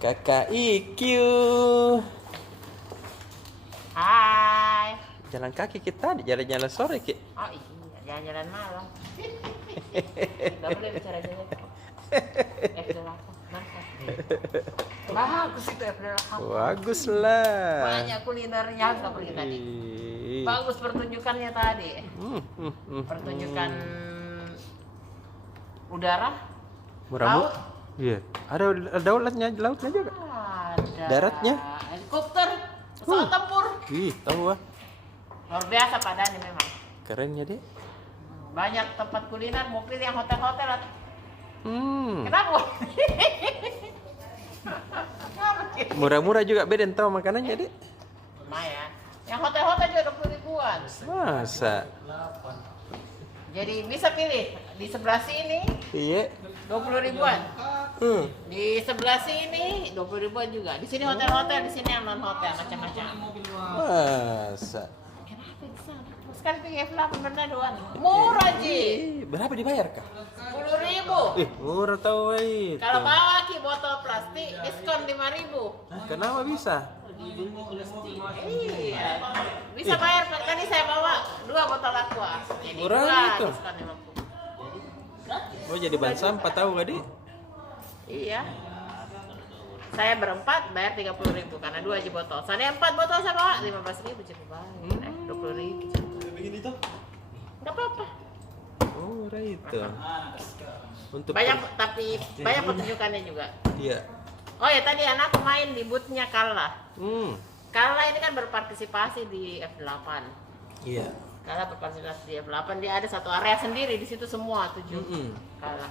Kakak IQ. Hai. Jalan kaki kita di jalan-jalan sore, Ki. Oh iya, jalan-jalan malam. Gak boleh bicara jalan. F8. Bagus itu F8. Bagus lah. Banyak kulinernya nggak pergi tadi. Bagus pertunjukannya tadi. Pertunjukan udara. Murah. Laut. Iya. Ada lautnya juga. Ada. Daratnya? Helikopter. Pesawat tempur. Ih, tahu ah. Luar biasa Pak Dani memang. Kerennya deh. Banyak tempat kuliner, mau pilih yang hotel-hotel. Hmm. Kenapa? Murah-murah juga beda tahu makanannya, Dek. Lumayan. Yang hotel-hotel juga 20 ribuan. Masa? Jadi bisa pilih di sebelah sini Iya. 20 ribuan. Di sebelah sini 20 ribuan juga. Di sini hotel-hotel, di sini yang non hotel macam-macam. Masa? Kenapa di sana? Sekali pergi F8 bernaduan. Murah Ji. Berapa dibayar, Kak? 10 ribu. Murah tahu itu. Kalau bawa ki botol plastik diskon 5 ribu. Kenapa bisa? Iya. Bisa bayar. Tadi saya bawa 2 botol aqua. Jadi Murah 2 itu. diskon 50. Oh, jadi ban sampah tahu gak, Dik? Iya. Saya berempat bayar 30 ribu karena 2 aja botol. Saya 4 botol saya bawa 15 ribu cukup bayar. 20 ribu. Begini tuh. Enggak apa-apa. Oh, itu. Untuk Banyak tapi banyak pertunjukannya juga. Iya. Oh ya tadi anak main di boothnya Kala. Kala ini kan berpartisipasi di F8. Iya. Kala berpartisipasi di F8, dia ada satu area sendiri di situ semua 7 Kala.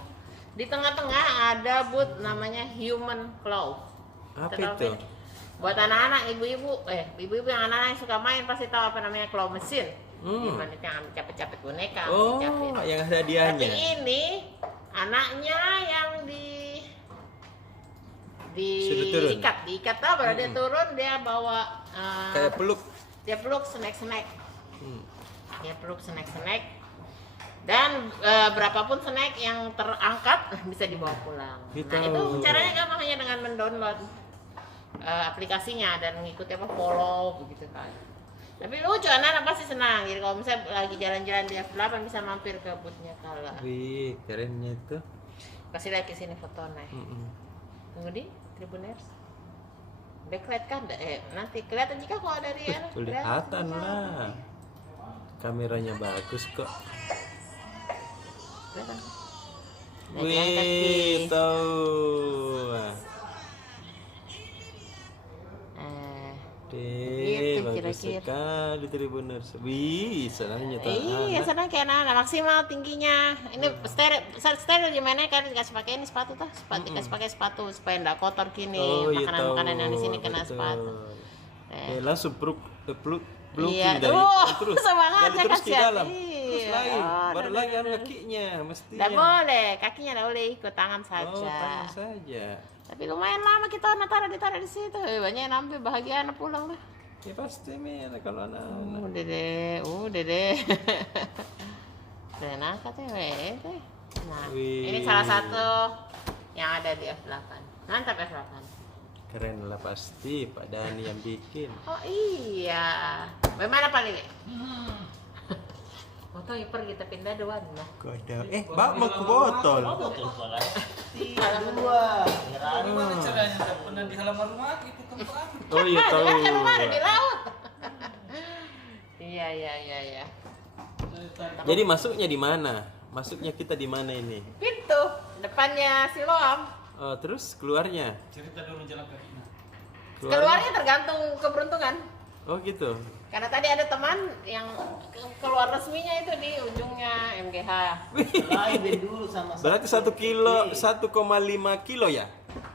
Di tengah-tengah ada booth namanya Human Claw. Apa Tahu itu? kan? Buat anak-anak, ibu-ibu yang anak-anak yang suka main pasti tahu apa namanya claw mesin. Gimana yang capek-capek boneka, Oh, capek. yang ada Tapi hadiahnya. ini anaknya yang Sudah turun? diikat tahu baru dia turun dia bawa Kayak peluk. dia peluk snack dia peluk snack dan berapapun snack yang terangkat bisa dibawa pulang. Gitu. Nah itu caranya gampang hanya dengan mendownload aplikasinya dan mengikuti follow begitu kan. Tapi lucu, anak-anak pasti senang. Jadi kalau misalnya lagi jalan-jalan di F8 bisa mampir ke boothnya Kala. Wih, kerennya itu. Kasih lihat ke sini fotonya. Tunggu di Tribuners. Backlight kan? Nanti kelihatan jika kalau dari Kelihatan lah. Kameranya bagus kok. Kelihatan. Wih, tahu. Gitu, Bagus kira-kira. sekali Tribuners. Wih, senangnya tahu. Iya, senang kayak anak maksimal tingginya. Ini steril gimana kan dikasih pakai ini sepatu tuh, dikasih pakai sepatu supaya enggak kotor gini. Oh, iya, Makanan-makanan yang di tahu, sini kena betul. sepatu. Langsung peluk Iya, dari terus semangat gali ya terus ke kasihan. dalam. Terus Iya. lagi, Oh, baru lagi kakinya mestinya. Enggak boleh, kakinya enggak boleh ikut, tangan Oh, saja. tangan saja. Tapi lumayan lama kita ditaruh di situ. Banyak yang ambil, bahagia anak pulang lah. Ya pasti Mir kalau anak-anak. Udah deh. Dan angkat teh. Nah, Wih. ini salah satu yang ada di F8. Mantap F8. Keren lah pasti Pak Dani yang bikin. Oh iya. Bagaimana Pak Lili? Foto hiper kita pindah doang. Nah. Kodok. Bak mau ke botol. Dua. Gimana caranya? Nggak pernah di halaman rumah gitu tempat. Oh iya tahu. Kan rumah ada di laut. Iya. Jadi masuknya di mana? Masuknya kita di mana ini? Pintu depannya Siloam. Oh, terus keluarnya? Cerita dulu jalan kakinya. Keluarnya tergantung keberuntungan. Oh gitu. Karena tadi ada teman yang keluar resminya itu di ujungnya MGH. Lain deh dulu sama. Berarti 1 kilo, 1,5 kilo ya?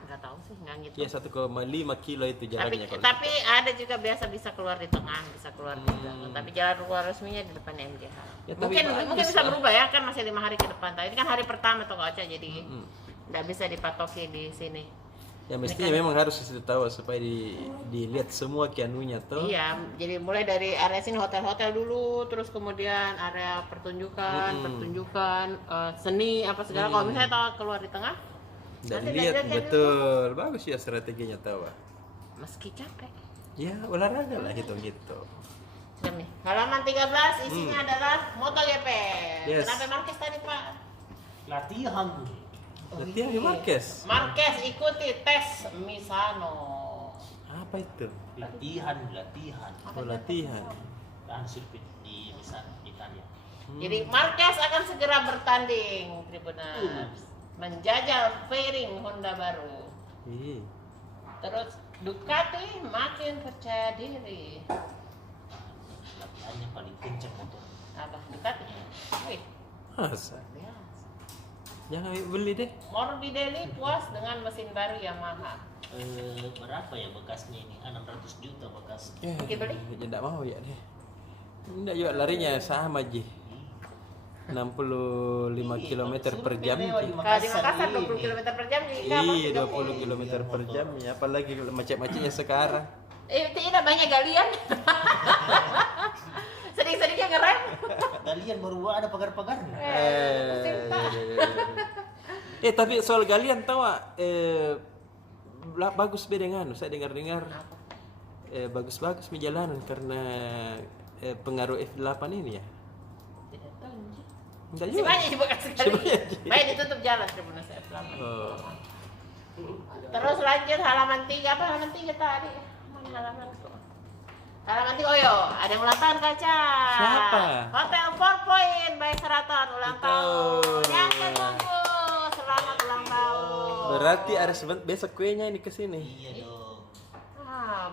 Nggak tahu sih, nggak gitu. Ya 1,5 kilo itu jaraknya. kalau Tapi ada juga biasa bisa keluar di tengah, bisa keluar di belakang. Tapi jalan keluar resminya di depan MGH. Ya, tapi mungkin bagus bisa lah. berubah ya, kan masih 5 hari ke depan. Tapi ini kan hari pertama Toko Ocha, jadi nggak bisa dipatoki di sini. Ya mestinya memang harus kasih tahu supaya dilihat semua kianunya tuh. Iya, jadi mulai dari area sini hotel-hotel dulu, terus kemudian area pertunjukan, seni apa segala. Kalau misalnya tahu keluar di tengah, Dan nanti lihat lihat-lihat betul, bagus ya strateginya tahu. meski capek. Ya olahraga lah gitu. Sudah nih. Halaman 13 isinya adalah MotoGP. Yes. Kenapa Marquez tadi, Pak? Latihan. Latihan di Marquez. Marquez ikuti tes Misano. Apa itu? Latihan. Oh, latihan. Dan sirkuit di Misano, Italia. Jadi Marquez akan segera bertanding, Tribuners. Menjajal fairing Honda baru. Ih. Terus Ducati makin percaya diri. Latihannya paling kencang motor. Apa? Ducati? Wih, Masa? biasa. Jangan beli deh. Morbidelli puas dengan mesin baru Yamaha. Berapa ya bekasnya ini? 600 juta bekas. Oke, beli? Tidak mau ya deh. Tidak juga larinya sama Ji. 65 km per jam. Ji. Kalau di Makassar 20 km per jam di Gabah, Iya 30. 20 km per jam ya. Apalagi macet-macetnya sekarang. Tidak banyak galian. Sedikit-sedikitnya ngerem. Kalian baru ada pagar-pagarnya. Tapi soal galian tahu bagus beda dengan saya dengar bagus-bagus perjalanan karena pengaruh F8 ini ya. Tidak tahu. Enggak Masih juga. banyak juga sekali. Banyak. Banyak ditutup jalan Tribuners F8. Oh. Terus lanjut halaman 3 apa halaman 3 tadi? Mana halaman itu? Halaman 3, oh yo, ada yang ulang tahun kaca. Siapa? Hotel 4 Point by Sheraton ulang tahun. Betul. Yang ketunggu. Selamat ulang tahun. Berarti harus besok kuenya ini ke sini. Iya dong.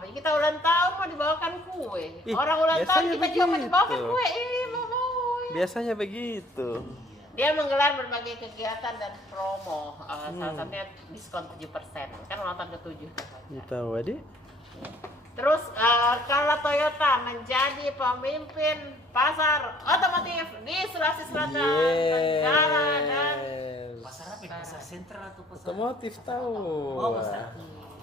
Bagi kita ulang tahun mau dibawakan kue. Ih, Orang ulang tahun biasanya kita juga mau begitu. dibawakan kue. Mau. Biasanya begitu. Dia menggelar berbagai kegiatan dan promo. Salah satunya diskon 7%. Kan ulang tahun ke-7. Tahu adik? Terus kalau Toyota menjadi pemimpin pasar otomotif di Sulawesi Selatan, Tenggara dan Pasar apa? Pasar sentral atau pasar? Otomotif tahu. Oh, pasar.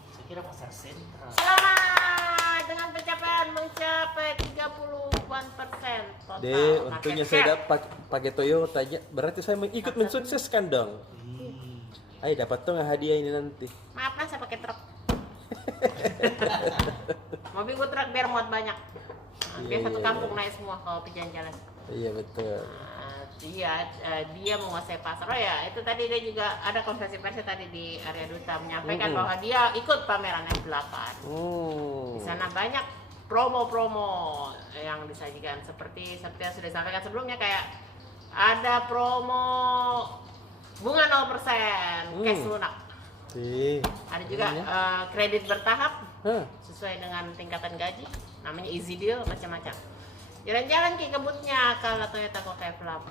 Saya kira pasar sentral. selamat dengan pencapaian mencapai 30-an% total. Untungnya market saya share. dapat pakai Toyota aja. Berarti saya ikut mensukseskan dong. Ayo dapat tuh hadiah ini nanti. Maaf lah saya pakai truk. Mobil gue truk biar muat banyak. Biar satu kampung naik semua kalau pergi jalan. Iya betul. Dia menguasai pasar. Oh ya, itu tadi dia juga ada konferensi pers tadi di area duta menyampaikan bahwa dia ikut pameran F8. Di sana banyak promo-promo yang disajikan seperti yang sudah disampaikan sebelumnya, kayak ada promo bunga 0%, cash lunak. Ada juga kredit bertahap sesuai dengan tingkatan gaji, namanya easy deal, macam-macam. Jalan-jalan ke kebutnya kalau Toyota Coca F8.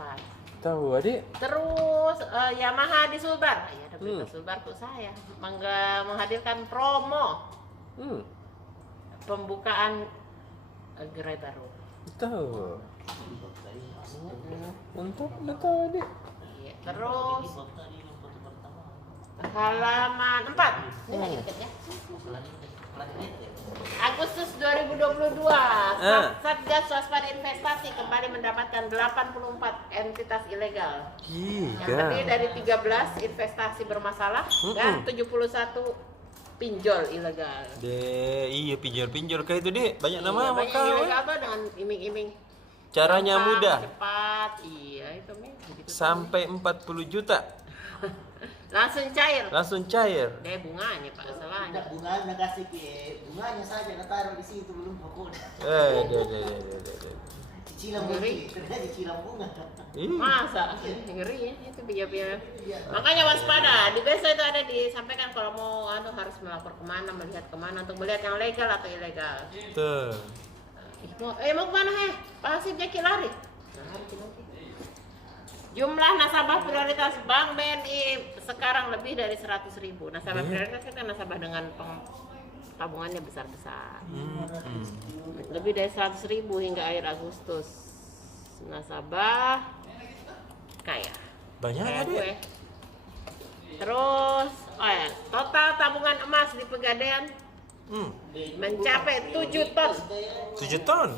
Tahu adik? Terus Yamaha di Sulbar, ya ada berita Sulbar tuh saya menghadirkan promo pembukaan gerai baru. Tahu. Untuk tahu adik. Iya, terus halaman 4. Ini lagi deket ya. Agustus 2022, Satgas Waspada Investasi kembali mendapatkan 84 entitas ilegal. Yang terdiri dari 13 investasi bermasalah dan 71 pinjol ilegal. Iya pinjol kayak itu deh, banyak nama Iya, sama banyak kau. ilegal apa dengan iming-iming. Caranya Gampang, mudah. cepat, iya itu begitu. Sampai 40 juta. Langsung cair. Langsung cair. Deh bunganya Pak, salahnya. Bunganya kasih ke bunganya saja taruh di situ belum pokoknya. Cicilan Ngeri. ternyata cicilan bunga. Masa? Ngeri ya, itu biaya-biaya. Makanya waspada, di besok itu ada disampaikan kalau mau harus melapor kemana, melihat kemana, untuk melihat yang legal atau ilegal. Tuh. Mau kemana Pak Hasib Jaki lari? Jumlah nasabah prioritas Bank BNI sekarang lebih dari 100.000. Nasabah prioritas kan nasabah dengan tabungannya besar-besar. Lebih dari 100.000 hingga akhir Agustus. Nasabah kaya. Banyak Kayak adik. gue. Terus, total tabungan tabungan emas di Pegadaian mencapai 7 ton. 7 ton.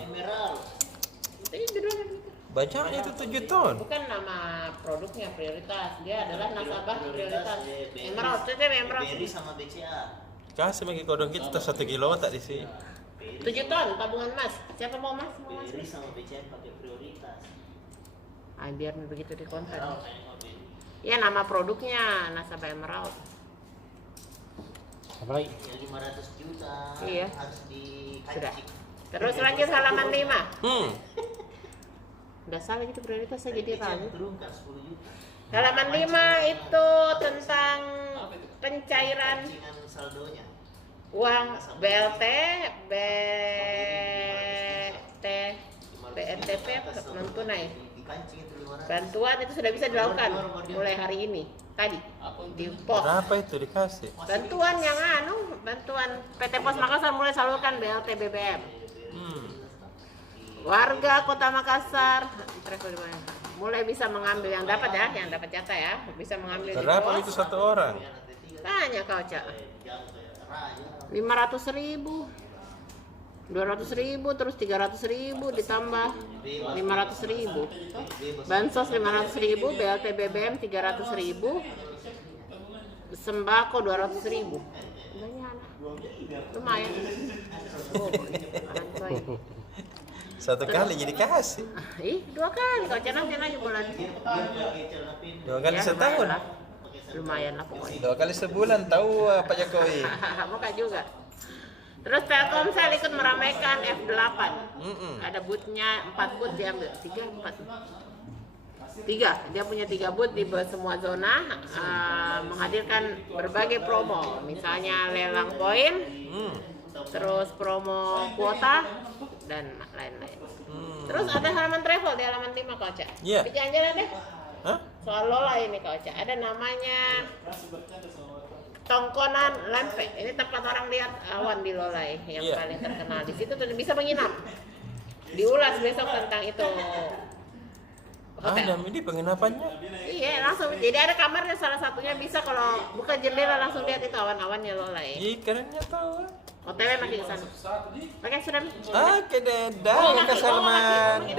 Ini judulnya gitu. Banyaknya itu 7 ton. Bukan nama produknya prioritas, dia adalah nasabah prioritas. Emerald, itu Emerald. BRI sama BCA. Kasih bagi kodong kita 1 kilo tak di sini. 7 ton tabungan emas. Siapa mau emas? Mau emas? BRI sama BCA pakai prioritas. Ah, biar begitu di konten. Emerald kayaknya BRI. Ya nama produknya nasabah Emerald. Apa lagi? Ya 500 juta Iya. harus Sudah. dikancing. Terus lanjut halaman 5. Hmm. Udah salah gitu prioritasnya jadi BCA ragu. turunkan 10 juta. Halaman 5 itu tentang pencairan Kancingan saldonya. uang BLT, BNTP, non tunai. Dikancing itu 500. Bantuan itu sudah bisa dilakukan mulai hari ini. Tadi di pos. Berapa itu dikasih? Bantuan yang bantuan PT Pos Makassar mulai salurkan BLT BBM. Warga Kota Makassar travel di mana? Mulai bisa mengambil yang dapat ya, yang dapat jatah ya, bisa mengambil di Berapa pos. itu 1 orang? Tanya kau, Cak. 500.000, 200.000, terus 300.000 ditambah 500.000. Bansos 500.000, BLT BBM 300.000, sembako 200.000. Banyak, lumayan. Satu kali jadi kasih. Ih, 2 kali kau cenang aja bulan. 2 kali Ya, setahun. Lumayan lah pokoknya. 2 kali sebulan tahu Pak Jokowi. Muka juga. Terus Telkomsel ikut meramaikan F8. Ada bootnya 4 boot diambil, 3, 4. 3, dia punya 3 boot di semua zona, menghadirkan berbagai promo, misalnya lelang poin, terus promo kuota dan lain-lain. Terus ada halaman travel di halaman 5 Kak Oca. Iya. Jalan-jalan deh. Hah? Soal Lola ini Kak Oca. Ada namanya Tongkonan Lempe. Ini tempat orang lihat awan di Lolai yang Iya. paling terkenal. Di situ tuh bisa menginap. Diulas besok tentang itu. Hotel. Ada ini penginapannya. Iya, langsung. Jadi ada kamarnya, salah satunya bisa kalau buka jendela langsung lihat itu awan-awannya Lolai. Ih, kerennya tahu. Hotelnya makin ke sana. Oke, sudah. Oke deh, dah, Kak Sarmada.